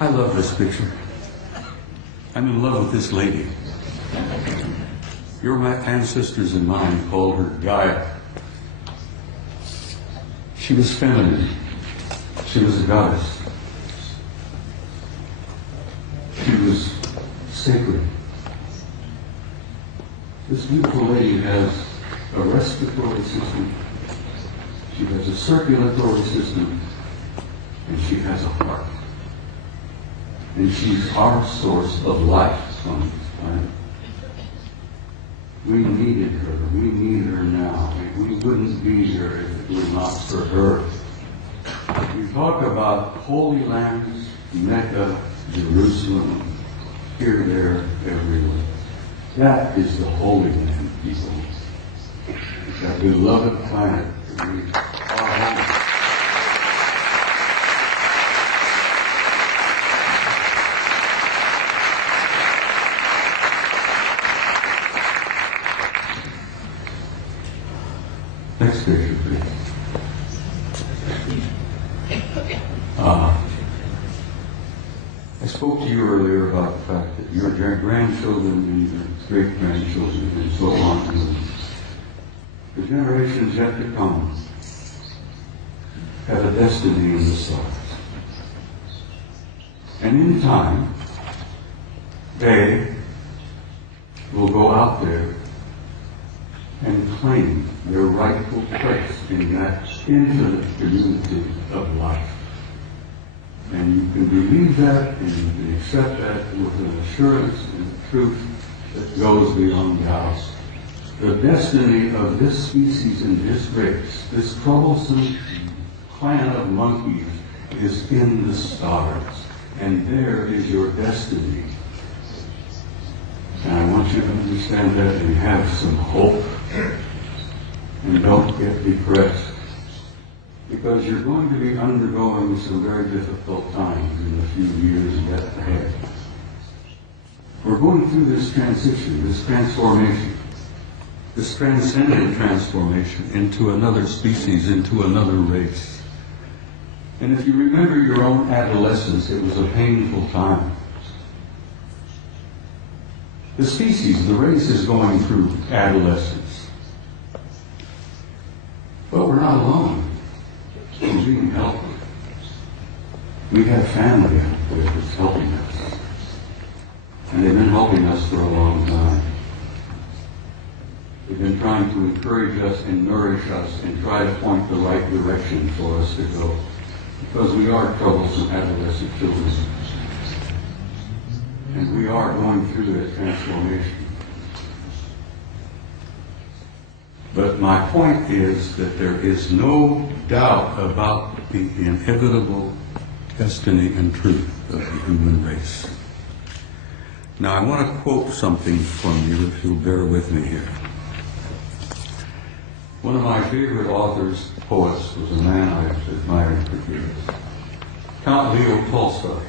I love this picture. I'm in love with this lady. Your ancestors and mine called her Gaia. She was feminine. She was a goddess. She was sacred. This beautiful lady has a respiratory system. She has a circulatory system. And she has a heart. And she's our source of life on this planet. We needed her. We need her now. We wouldn't be here if it were not for her. We talk about holy lands, Mecca, Jerusalem, here, there, everywhere. That is the Holy Land, people. That beloved planet that we are home. Next picture, please. I spoke to you earlier about the fact that your grandchildren and your great-grandchildren and so on, the generations yet to come have a destiny in the stars. And in time, they will go out there and claim their rightful place in that infinite community of life. And you can believe that, and you can accept that with an assurance and truth that goes beyond doubt. The destiny of this species and this race, this troublesome clan of monkeys, is in the stars. And there is your destiny. And I want you to understand that and have some hope. And don't get depressed. Because you're going to be undergoing some very difficult times in a few years yet ahead. We're going through this transition, this transformation, this transcendent transformation into another species, into another race. And if you remember your own adolescence, it was a painful time. The species, the race, is going through adolescence. But we're not alone. We're being helped. We have family out there that's helping us. And they've been helping us for a long time. They've been trying to encourage us and nourish us and try to point the right direction for us to go. Because we are troublesome adolescent children. And we are going through that transformation. But my point is that there is no doubt about the inevitable destiny and truth of the human race. Now I want to quote something from you, if you'll bear with me here. One of my favorite authors, poets, was a man I admired for years, Count Leo Tolstoy.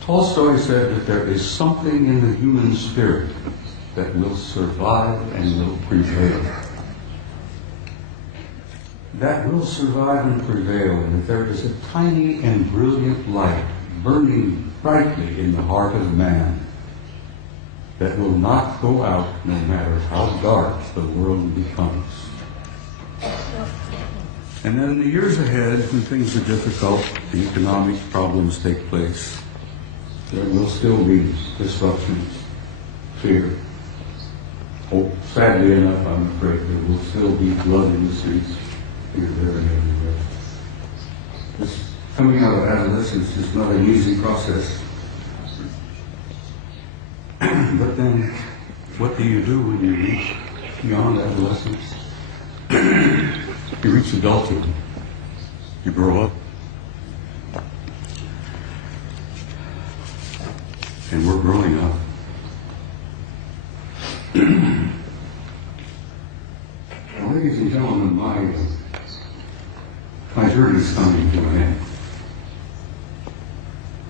Tolstoy said that there is something in the human spirit that will survive and will prevail. That will survive and prevail, and that there is a tiny and brilliant light burning brightly in the heart of man that will not go out no matter how dark the world becomes. And then in the years ahead, when things are difficult, the economic problems take place, there will still be disruptions, fear. Oh, sadly enough, I'm afraid there will still be blood in the streets, here, there, and everywhere. This coming out of adolescence is not an easy process. But then, what do you do when you reach beyond adolescence? You reach adulthood. You grow up. And we're growing up. Well, ladies and gentlemen, my journey is coming to an end.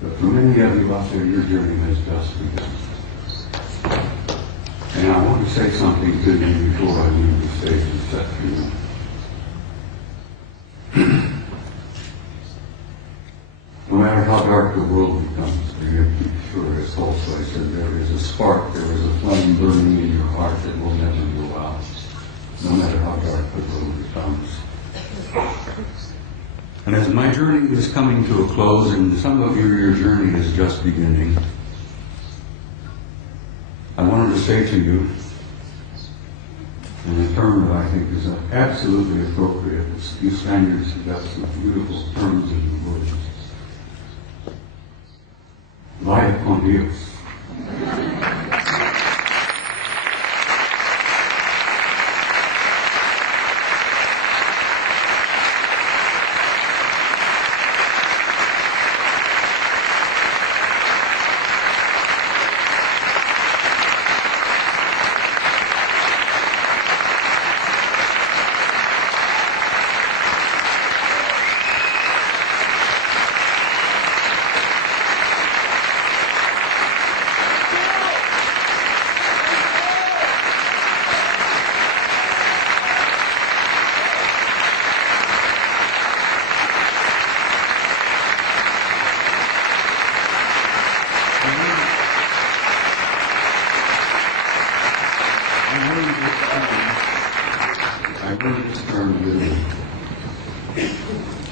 But for many of you out there, your journey has just begun. And I want to say something to you before I leave the stage this afternoon. how dark the world becomes, you have to be sure, as Tolstoy said, there is a spark, there is a flame burning in your heart that will never go out, no matter how dark the world becomes. And as my journey is coming to a close, and some of your journey is just beginning, I wanted to say to you, in a term that I think is absolutely appropriate, you Spaniards have got some beautiful terms in the words. Vaya con Dios.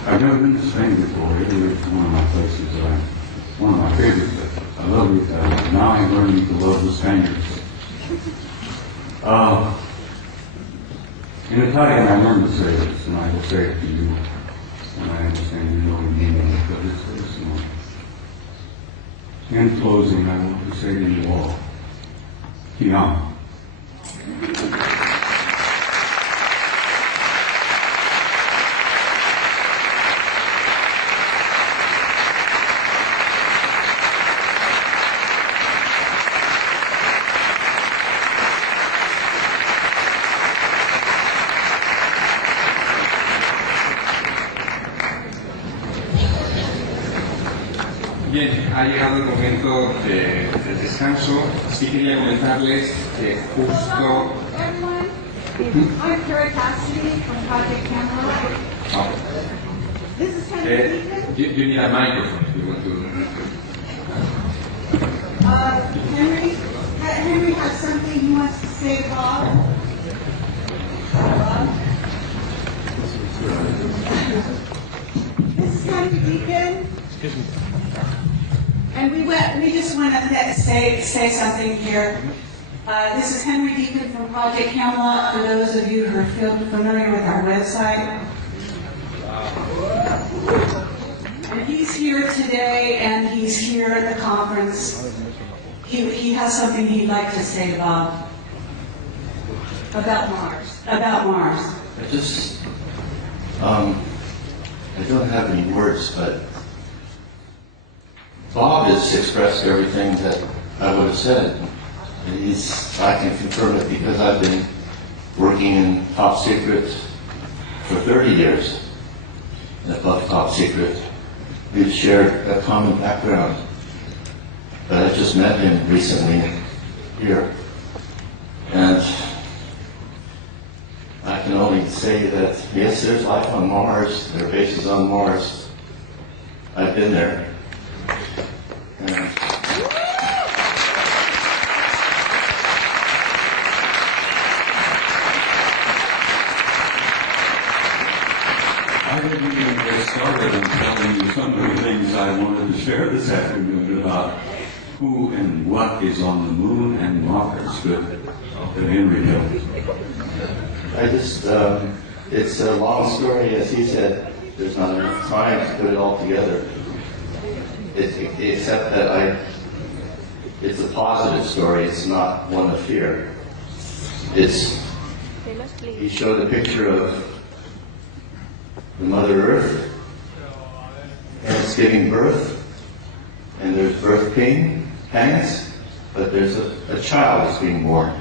I've never been to Spain before. Italy is one of my places one of my favorites. I love it. Now I'm learning to love the Spaniards. In Italian, I learned to say this, and I will say it to you, and I understand you know the meaning of it, but it's very small. In closing, I want to say to you all, Ti amo. Bien, ha llegado el momento del descanso. Sí quería comentarles que justo... I'm Carrie Cassidy from Project Camelot. Oh. This is Henry Deacon. You need a microphone if you want to... Henry has something he wants to say to Bob. This is Henry Deacon. Excuse me. And we just want to say something here. This is Henry Deacon from Project Camelot, for those of you who are familiar with our website. And he's here today, and he's here at the conference. He has something he'd like to say to Bob about Mars. I don't have any words, but Bob has expressed everything that I would have said. I can confirm it because I've been working in top secret for 30 years, and above top secret. We've shared a common background, but I just met him recently here. And I can only say that, yes, there's life on Mars, there are bases on Mars. I've been there. And I didn't even get started on telling you some of the things I wanted to share this afternoon about who and what is on the moon and Mars that Henry knows. It's a long story, as he said. There's not enough time to put it all together. Except that it's a positive story. It's not one of fear. He showed a picture of the Mother Earth, and it's giving birth, and there's birth pangs, but there's a child that's being born.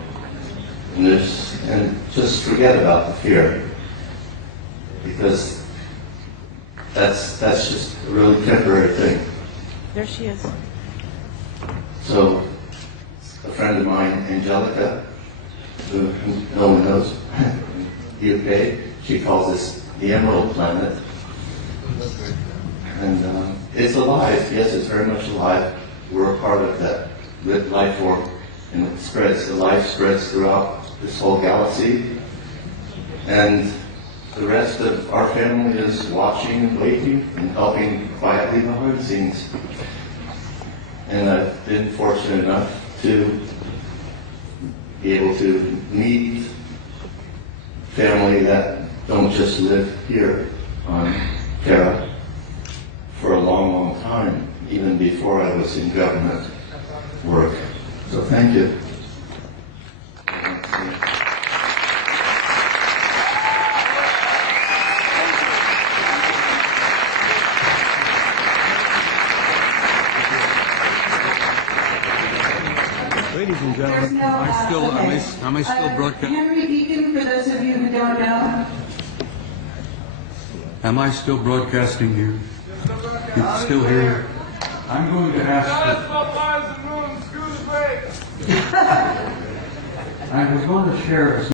And just forget about the fear, because that's just a really temporary thing. There she is. So, a friend of mine, Angelica, who no one knows, UK, she calls this the Emerald Planet. And it's alive. Yes, it's very much alive. We're a part of that life form, and it spreads. The life spreads throughout this whole galaxy. And the rest of our family is watching and waiting and helping quietly behind the scenes. And I've been fortunate enough to be able to meet family that don't just live here on Terra for a long, long time, even before I was in government work. So thank you. Ladies and There's gentlemen, no, am I still broadcasting? Henry Deacon, for those of you who don't know. Am I still broadcasting here? It's still here? I'm going to ask. I was going to share